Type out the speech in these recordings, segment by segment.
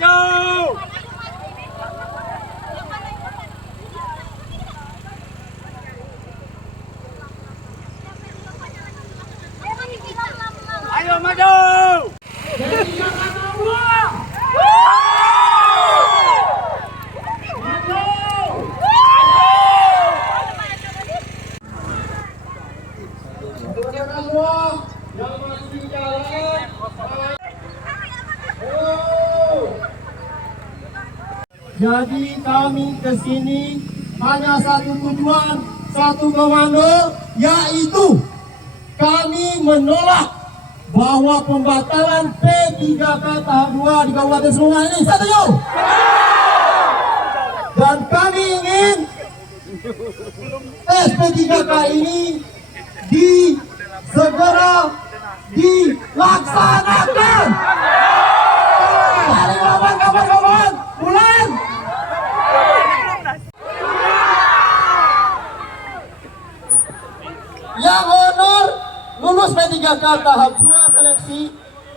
maju. Ayo maju. Jadi kami kesini hanya satu tujuan, satu komando, yaitu kami menolak bahwa pembatalan P3K tahap 2 di Kabupaten Sumedang ini setuju. Dan kami ingin tes P3K ini segera dilaksanakan. Dari kawan-kawan, bulan. Yang honor lulus P3K tahap 2 seleksi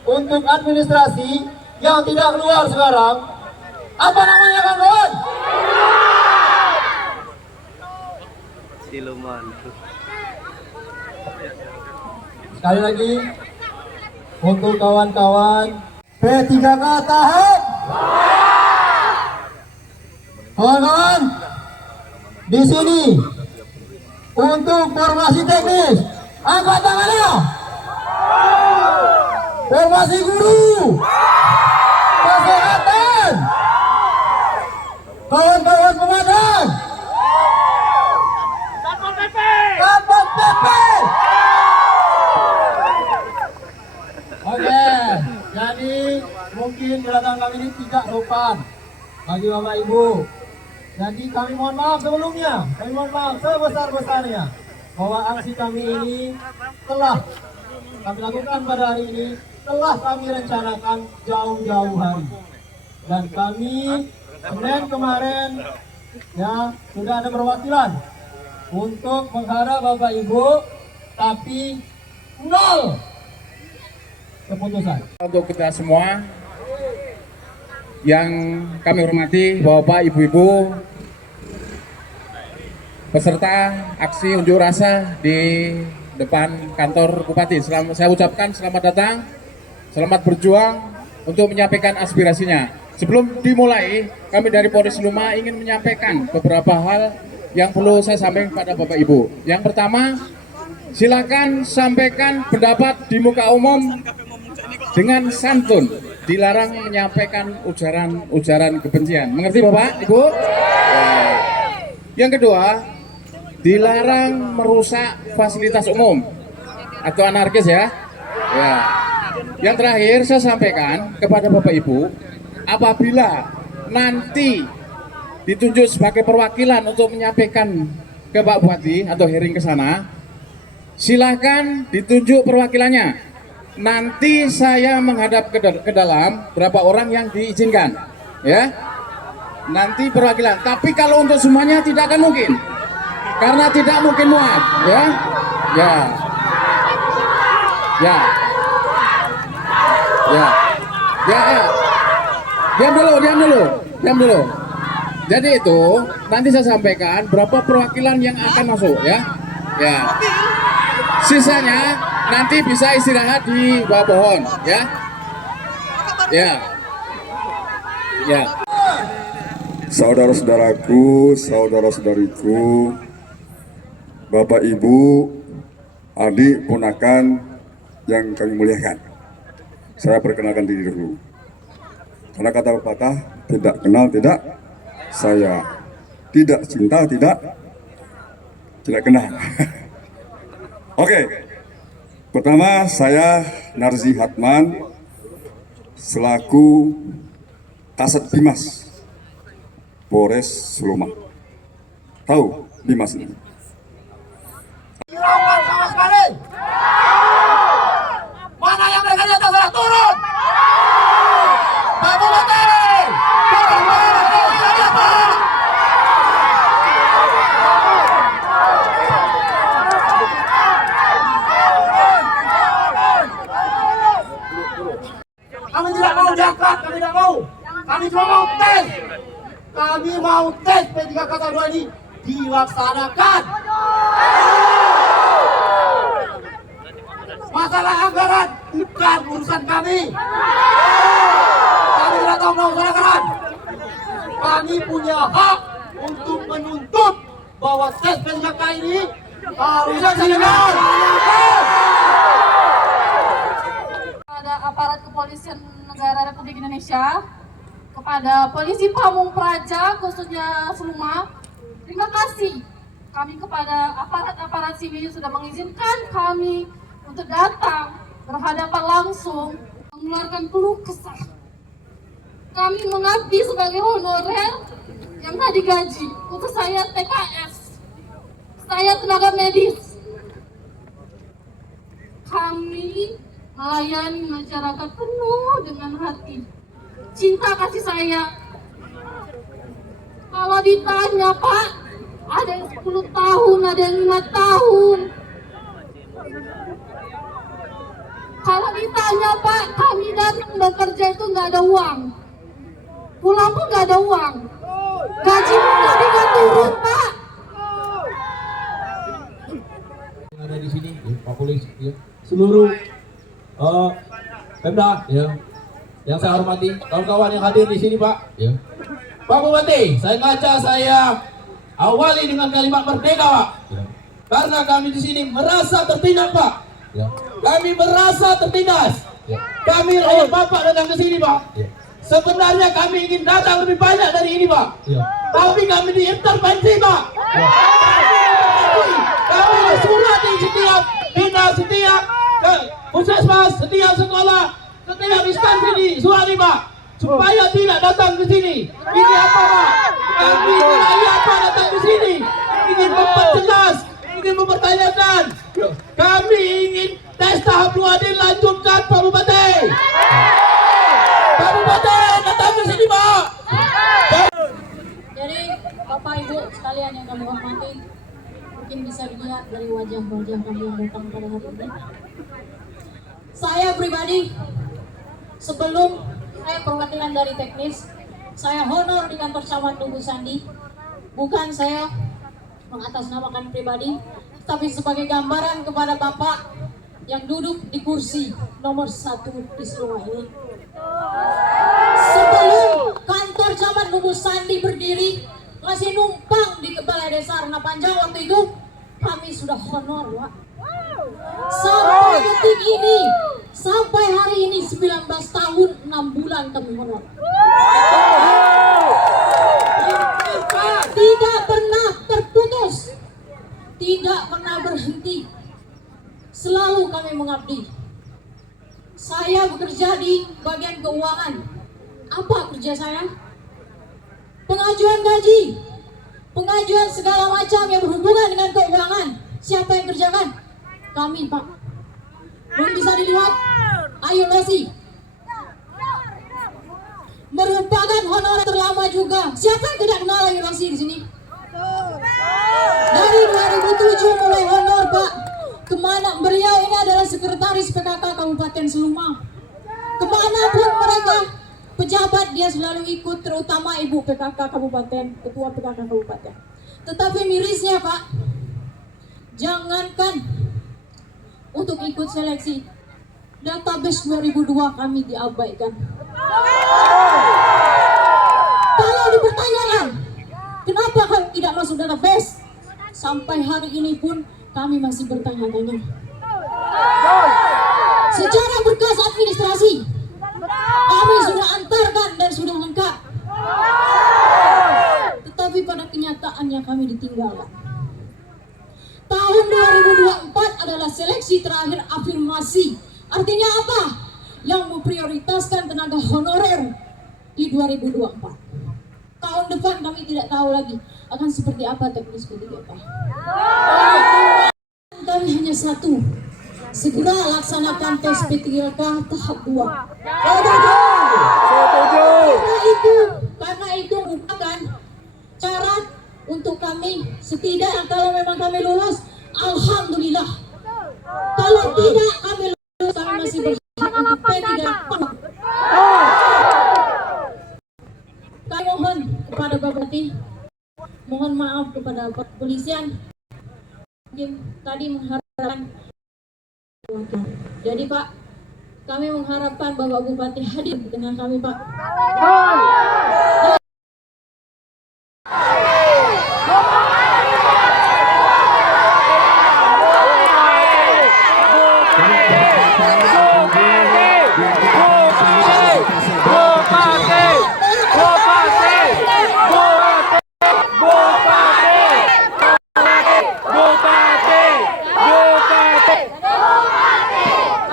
untuk administrasi yang tidak keluar sekarang. Apa namanya kawan? Siluman. Sekali lagi untuk kawan-kawan P3K tahap. Kawan-kawan di sini untuk formasi teknis angkat tangannya. Formasi guru, kesehatan, kawan-kawan pemadam, Satpol PP. Oke, jadi mungkin kedatangan kami ini tidak sopan bagi Bapak Ibu. Jadi kami mohon maaf sebelumnya, kami mohon maaf sebesar-besarnya bahwa aksi kami ini telah kami lakukan pada hari ini, telah kami rencanakan jauh-jauh hari. Dan kami Senin kemarin ya sudah ada perwakilan untuk menghadap Bapak Ibu, tapi nol keputusan. Untuk kita semua yang kami hormati, Bapak, Ibu-ibu, peserta aksi unjuk rasa di depan kantor Bupati. Saya ucapkan selamat datang, selamat berjuang untuk menyampaikan aspirasinya. Sebelum dimulai, kami dari Polres Luma ingin menyampaikan beberapa hal yang perlu saya sampaikan kepada Bapak Ibu. Yang pertama, silakan sampaikan pendapat di muka umum dengan santun, dilarang menyampaikan ujaran kebencian. Mengerti Bapak, Ibu? Ya. Yang kedua, dilarang merusak fasilitas umum atau anarkis ya. Ya. Yang terakhir saya sampaikan kepada Bapak Ibu, apabila nanti ditunjuk sebagai perwakilan untuk menyampaikan ke Pak Bupati atau hearing ke sana, silakan ditunjuk perwakilannya. Nanti saya menghadap ke dalam berapa orang yang diizinkan, ya. Nanti perwakilan. Tapi kalau untuk semuanya tidak akan mungkin, karena tidak mungkin muat, ya. Ya. Ya. Ya. Ya. Ya. Diam dulu. Jadi itu nanti saya sampaikan berapa perwakilan yang akan masuk, ya. Ya. Sisanya nanti bisa istirahat di bawah pohon, ya. Ya. Ya. Saudara-saudaraku, saudara-saudariku, Bapak Ibu, adik ponakan yang kami muliakan. Saya perkenalkan diri dulu. Karena kata pepatah, tidak kenal tidak, saya tidak cinta tidak kenal. Oke, pertama saya Narzi Hatman selaku Kasat Bimas Polres Suluma. Tahu Bimas ini? Sama sekali. Mana yang mereka di atas sana turun? Pak Bupati, kami tidak mau jangkat, kami tidak mau. Kami diwaksanakan. Masalah anggaran bukan urusan kami. Kami tidak tahu mengenai anggaran. Kami punya hak untuk menuntut bahwa tes PTK ini harus dilakukan. Kepada aparat kepolisian negara Republik Indonesia, kepada polisi Pamung Praja khususnya Seluma, terima kasih kami kepada aparat-aparat sipil yang sudah mengizinkan kami untuk datang berhadapan langsung mengeluarkan keluh kesah. Kami mengabdi sebagai honorer yang tak digaji. Untuk saya TKS, saya tenaga medis. Kami melayani masyarakat penuh dengan hati cinta kasih sayang. Kalau ditanya, Pak, ada yang 10 tahun, ada yang 5 tahun. Kalau ditanya, Pak, kami datang bekerja itu nggak ada uang, pulang pun nggak ada uang, gaji pun nggak turun, Pak. Yang ada di sini, ya, Pak Polisi, ya, seluruh Pemda, ya, yang saya hormati, kawan-kawan yang hadir di sini, Pak, ya. Pak Bupati, saya ngaca saya awali dengan kalimat merdeka, Pak, ya. Karena kami di sini merasa tertindas, Pak, ya. Kami merasa tertindas, ya. Kami oleh Bapak datang ke sini, Pak, ya. Sebenarnya kami ingin datang lebih banyak dari ini, Pak, ya. Tapi kami diintervensi, Pak, ya. Kami bersurat di setiap dinas, setiap puskesmas, setiap sekolah, setiap instansi di Sulawesi, Pak, supaya tidak datang ke sini. Ini apa, Pak? Kami ini apa datang ke sini? Ingin memperjelas, ingin mempertanyakan. Kami ingin tes tahap 2 dilanjutkan, Pak Bupati. Pak Bupati, datang ke sini, Pak. Jadi Bapak Ibu sekalian yang kami hormati, mungkin bisa dilihat dari wajah-wajah kami yang datang pada hari ini. Saya pribadi, sebelum saya perwakilan dari teknis, saya honor di kantor camat Nunggu Sandi. Bukan saya mengatasnamakan pribadi, tapi sebagai gambaran kepada Bapak yang duduk di kursi nomor 1 di Seluma ini. Sebelum kantor camat Nunggu Sandi berdiri, masih numpang di Balai Desa Arna Panjang waktu itu, kami sudah honor, Pak. Sampai detik ini, sampai hari ini 19 tahun 6 bulan kami honor. Tidak pernah terputus, tidak pernah berhenti. Selalu kami mengabdi. Saya bekerja di bagian keuangan. Apa kerja saya? Pengajuan gaji, pengajuan segala macam yang berhubungan dengan keuangan. Siapa yang kerjakan? Kami, Pak. Belum bisa dilihat. Ayo Nasi. Merupakan honor terlama juga. Siapa yang tidak kenal Ayo Nasi di sini? Dari 2007 mulai honor, Pak. Kemana beliau ini adalah sekretaris PKK Kabupaten Seluma. Kemanapun mereka pejabat dia selalu ikut, terutama Ibu PKK Kabupaten, Ketua PKK Kabupaten. Tetapi mirisnya, Pak, jangankan untuk ikut seleksi, database 2002 kami diabaikan. Kalau dipertanyakan, kenapa kami tidak masuk database? Sampai hari ini pun kami masih bertanya-tanya. Secara berkas administrasi, kami sudah antarkan dan sudah lengkap. Tetapi pada kenyataannya kami ditinggalkan. Tahun 2024 adalah seleksi terakhir afirmasi. Artinya apa? Yang memprioritaskan tenaga honorer di 2024. Tahun depan kami tidak tahu lagi akan seperti apa teknis P3K. Kami hanya satu, segera laksanakan tes P3K tahap 2. Karena itu bukan syarat untuk kami. Setidaknya kalau memang kami lulus, alhamdulillah. Kalau tidak kami lulus, kami masih berhak untuk P3K. Kami mohon kepada Bapak Bupati mohon maaf kepada kepolisian. Mungkin tadi mengharapkan. Jadi Pak, kami mengharapkan Bapak Bupati hadir di tengah kami Pak.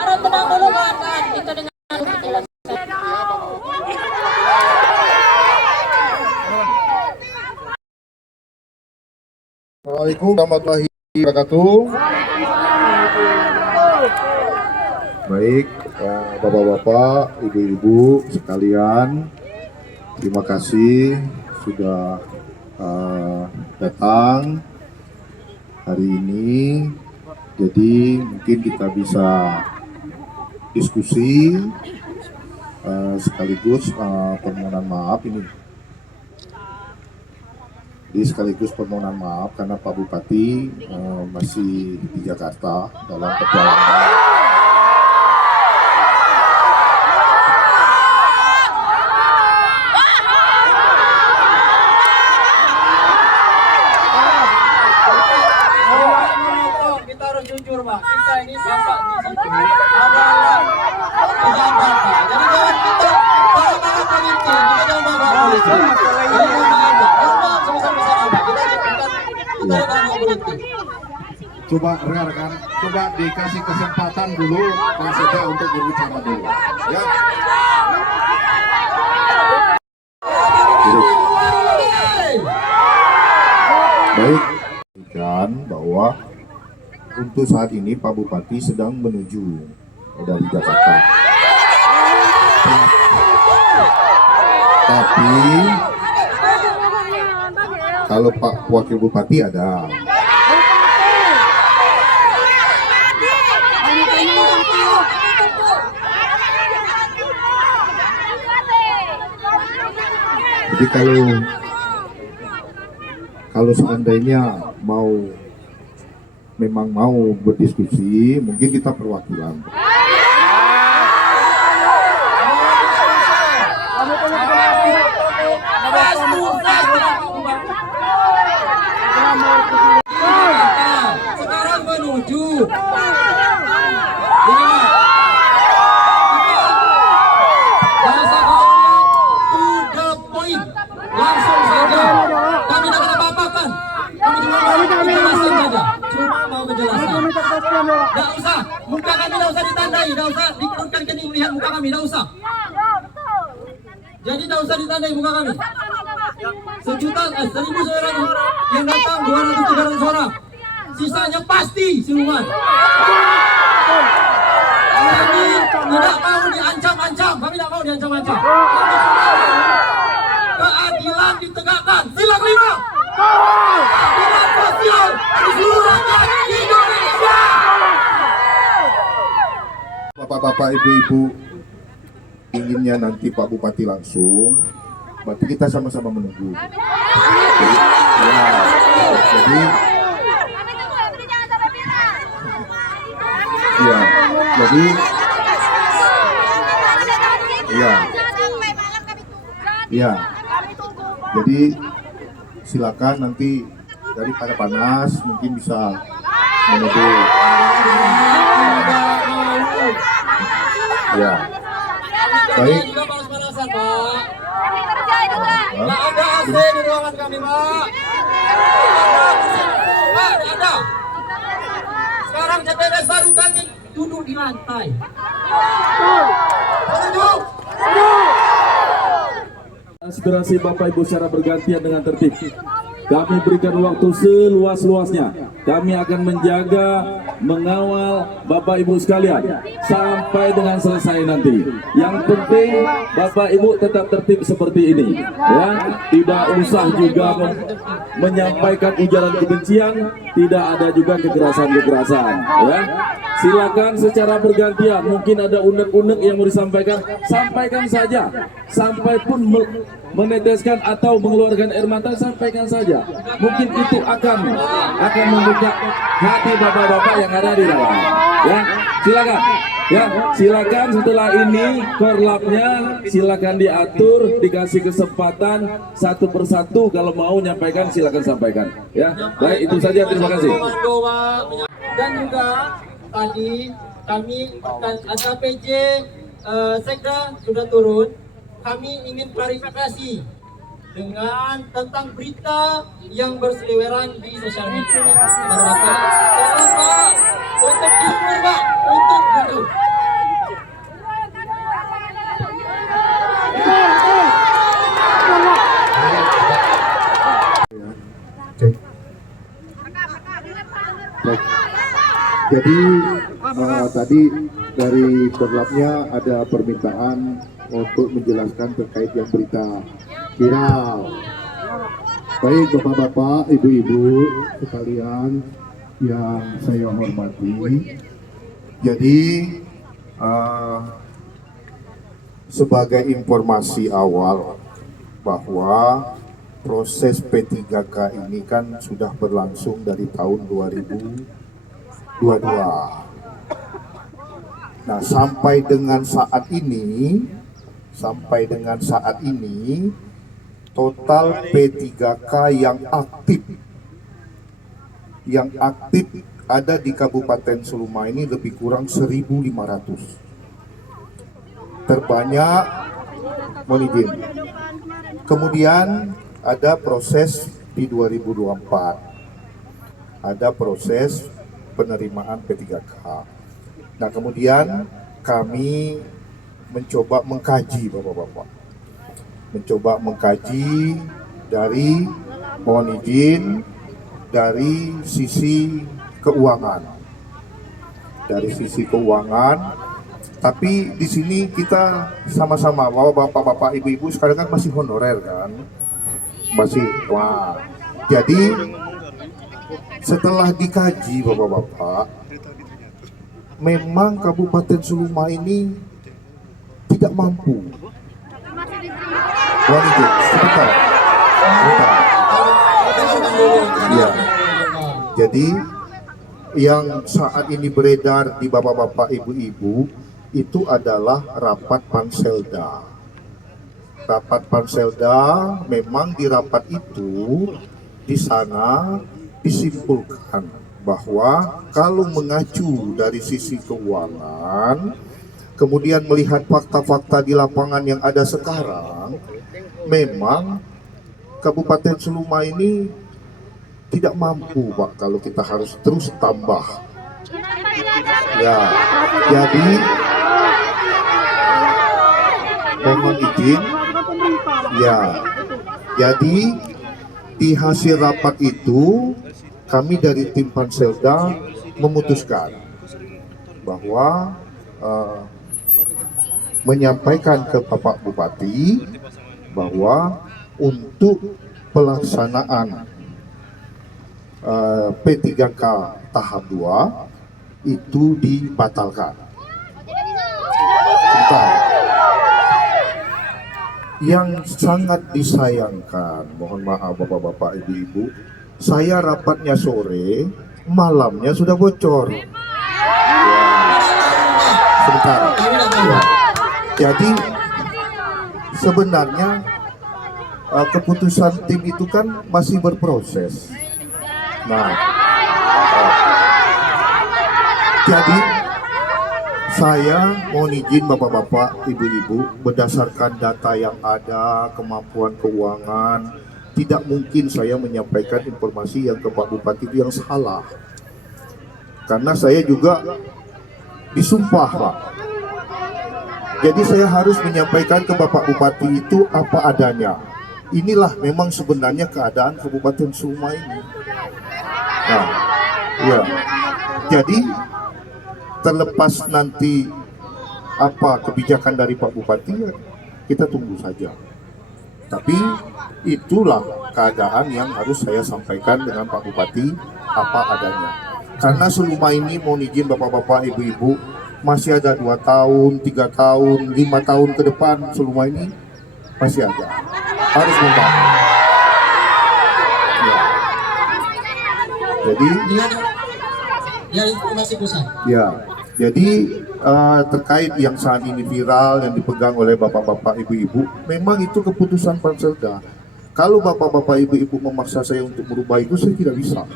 Harus tenang dulu kawan-kawan, kita dengar penjelasan. Assalamualaikum warahmatullahi wabarakatuh. Baik, bapak-bapak, ibu-ibu sekalian, terima kasih sudah datang hari ini. Jadi mungkin kita bisa diskusi sekaligus permohonan maaf ini. Jadi sekaligus permohonan maaf karena Pak Bupati masih di Jakarta dalam perjalanan. Kita harus jujur, Pak. Kita ini bapak di situ adalah pejabat, Pak. Jadi jangan kita para politik, kita jangan bawa politik. Coba rekan-rekan, coba dikasih kesempatan dulu Pak Sekda untuk berbicara dulu. Ya. Baik, dan bahwa untuk saat ini Pak Bupati sedang menuju dari Jakarta. Tapi kalau Pak Wakil Bupati ada. Jadi kalau seandainya memang mau berdiskusi, mungkin kita perwakilan. Sekarang menuju. Bahasa gaulnya to the point, langsung saja. Kami tidak ada apa-apa. Kami cuma mau menjelaskan saja. Cuma mau menjelaskan. Tidak usah, muka kami tidak usah ditandai, tidak usah diturunkan kening melihat muka kami, tidak usah. Jadi tidak usah ditandai muka kami. 1.000 suara yang datang 200-300 orang. Sisanya pasti siluman. Kami tidak mau diancam-ancam. Kami tidak mau diancam-ancam. Keadilan ditegakkan. Silang 5. Keadilan sosial di seluruh rakyat Indonesia. Bapak-bapak, ibu-ibu, inginnya nanti Pak Bupati langsung, berarti kita sama-sama menunggu. Jadi silakan nanti dari panas mungkin bisa menuju. Ya, baik. Juga panas-panasan, Pak. Nggak ada AC di ruangan kami, Pak. Pak, ada. Sekarang CPNS baru kami duduk di lantai. Setuju? Aspirasi Bapak Ibu secara bergantian dengan tertib. Kami berikan waktu seluas-luasnya. Kami akan menjaga, mengawal Bapak Ibu sekalian sampai dengan selesai nanti. Yang penting Bapak Ibu tetap tertib seperti ini, ya. Tidak usah juga menyampaikan ujaran kebencian, tidak ada juga kekerasan-kekerasan, ya. Silakan secara bergantian. Mungkin ada unek-unek yang mau disampaikan, sampaikan saja. Sampai pun meneteskan atau mengeluarkan air mata, sampaikan saja. Mungkin itu akan membuka hati bapak-bapak yang ada di dalam. Ya, silakan. Ya, silakan setelah ini korlapnya silakan diatur, dikasih kesempatan satu persatu, kalau mau nyampaikan silakan sampaikan. Ya, baik, itu saja, terima kasih. Dan juga tadi kami ada PJ Sekda sudah turun. Kami ingin klarifikasi dengan tentang berita yang berseliweran di sosial media. Bapak, tolong Pak, untuk jujur Pak, untuk jujur. Baik. Jadi tadi dari korlapnya ada permintaan untuk menjelaskan terkait yang berita viral. Baik bapak-bapak, ibu-ibu sekalian yang saya hormati. Jadi sebagai informasi awal bahwa proses P3K ini kan sudah berlangsung dari tahun 2022. Nah, sampai dengan saat ini total P3K yang aktif ada di Kabupaten Seluma ini lebih kurang 1.500. Terbanyak, mohon izin. Kemudian ada proses di 2024, ada proses penerimaan P3K. Nah, kemudian kami mencoba mengkaji, bapak-bapak, dari, mohon izin, dari sisi keuangan, tapi di sini kita sama-sama bahwa bapak-bapak, ibu-ibu sekarang kan masih honorer kan, jadi setelah dikaji bapak-bapak, memang Kabupaten Seluma ini tidak mampu. Sebentar. Ya. Jadi yang saat ini beredar di bapak-bapak, ibu-ibu itu adalah rapat Panselda. Rapat Panselda, memang di rapat itu di sana disimpulkan bahwa kalau mengacu dari sisi keuangan, kemudian melihat fakta-fakta di lapangan yang ada sekarang, memang Kabupaten Seluma ini tidak mampu, Pak, kalau kita harus terus tambah. Ya, jadi mohon izin. Ya, jadi di hasil rapat itu kami dari tim Panselda memutuskan bahwa menyampaikan ke Bapak Bupati bahwa untuk pelaksanaan P3K tahap 2 itu dibatalkan. Yang sangat disayangkan, mohon maaf bapak-bapak, ibu-ibu, saya rapatnya sore, malamnya sudah bocor. Sebentar. Ya. Jadi sebenarnya keputusan tim itu kan masih berproses. Nah, jadi saya mohon izin bapak-bapak, ibu-ibu, berdasarkan data yang ada, kemampuan keuangan, tidak mungkin saya menyampaikan informasi yang ke Pak Bupati itu yang salah. Karena saya juga disumpah, Pak. Jadi saya harus menyampaikan ke Bapak Bupati itu apa adanya. Inilah memang sebenarnya keadaan Kabupaten Seluma ini. Nah, ya. Jadi terlepas nanti apa kebijakan dari Pak Bupati, kita tunggu saja. Tapi itulah keadaan yang harus saya sampaikan dengan Pak Bupati apa adanya. Karena Seluma ini, mohon izin bapak-bapak, ibu-ibu, masih ada 2 tahun, 3 tahun, 5 tahun ke depan Seluma ini masih ada. harus membangun. Ya. Jadi Ya, informasi pusat. ya, jadi terkait yang saat ini viral yang dipegang oleh bapak-bapak ibu-ibu, memang itu keputusan Panselda. Kalau bapak-bapak ibu-ibu memaksa saya untuk merubah itu, saya tidak bisa.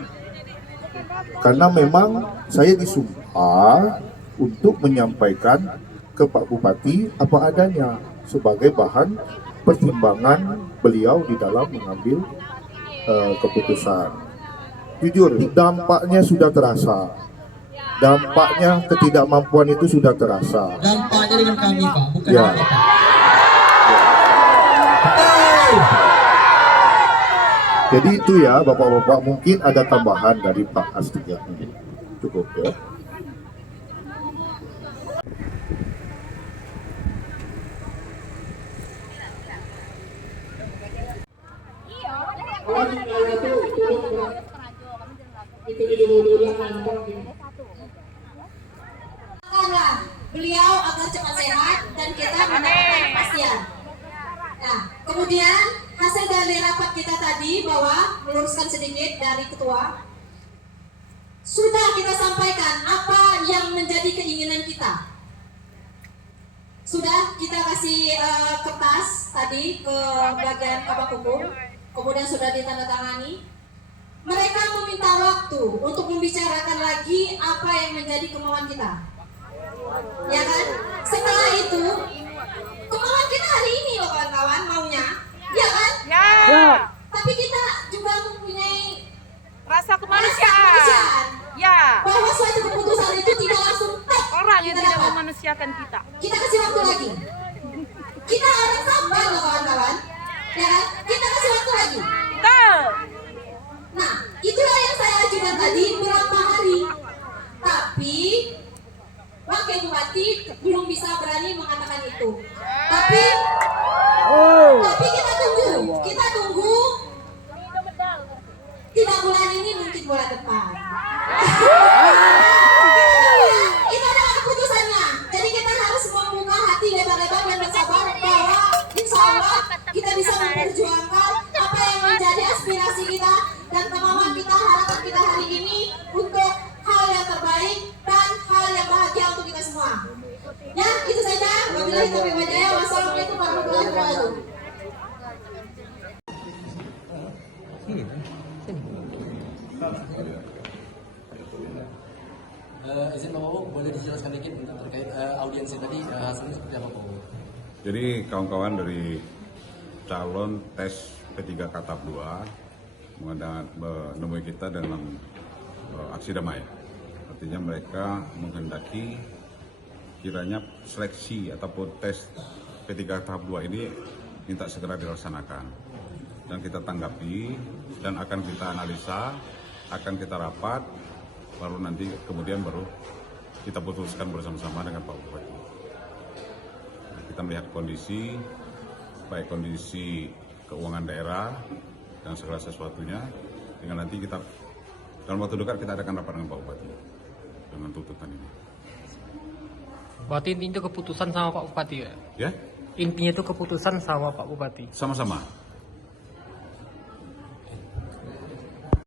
Karena memang saya disumpah untuk menyampaikan ke Pak Bupati apa adanya sebagai bahan pertimbangan beliau di dalam mengambil keputusan. Jujur, dampaknya sudah terasa. Dampaknya ketidakmampuan itu sudah terasa. Dampaknya dengan kami, Pak, bukan Ya. dengan Bapak. Jadi itu ya bapak-bapak, mungkin ada tambahan dari Pak Astia. Cukup ya. Doakanlah beliau agar cepat sehat dan kita mendapatkan kepastian. Nah, kemudian hasil dari rapat kita tadi bahwa meluruskan sedikit dari ketua, sudah kita sampaikan apa yang menjadi keinginan kita. Sudah kita kasih kertas tadi ke bagian kabak hukum, kemudian sudah ditandatangani. Mereka meminta waktu untuk membicarakan lagi apa yang menjadi kemauan kita. Ya kan? Setelah itu, kemauan kita hari ini loh kawan-kawan, maunya. Ya kan? Ya. Tapi kita juga mempunyai Rasa rasa kemanusiaan. kemanusiaan. Ya. Bahwa suatu keputusan itu tidak langsung tek Orang yang kita tidak dapat. memanusiakan kita. Kita kasih waktu lagi. Kita orang sabar loh kawan-kawan. Ya kan? Kita kasih waktu lagi. Betul. Nah, itulah yang saya ajukan tadi berapa hari. Tapi Wakil Bupati belum bisa berani mengatakan itu. Tapi kita tunggu. Tidak bulan ini, mungkin bulan depan. Itu adalah keputusannya. Jadi kita harus membuka hati lebar-lebar dan bersabar bahwa insya Allah kita bisa memperjuangkan apa yang menjadi aspirasi kita dan kemauan kita, harapan kita hari ini untuk hal yang terbaik dan hal yang bahagia untuk kita semua. Ya, itu saja. Wabillahi taufiq wal hidayah. Wassalamualaikum warahmatullahi wabarakatuh. Izin Pak Bowo, boleh dijelaskan dikit terkait audiensi tadi hasilnya seperti apa Pak Bowo? Jadi kawan-kawan dari calon tes P3 Katap 2 menemui kita dalam aksi damai. Artinya mereka menghendaki kiranya seleksi ataupun tes P3 tahap 2 ini minta segera dilaksanakan. Dan kita tanggapi dan akan kita analisa, akan kita rapat, baru nanti kemudian baru kita putuskan bersama-sama dengan Pak Bupati. Nah, kita melihat kondisi, baik kondisi keuangan daerah dan segala sesuatunya, dengan nanti kita dalam waktu dekat kita akan rapat dengan Pak Bupati dengan tuntutan ini. Berarti intinya itu keputusan sama Pak Bupati ya? Ya? Intinya itu keputusan sama Pak Bupati? Sama-sama.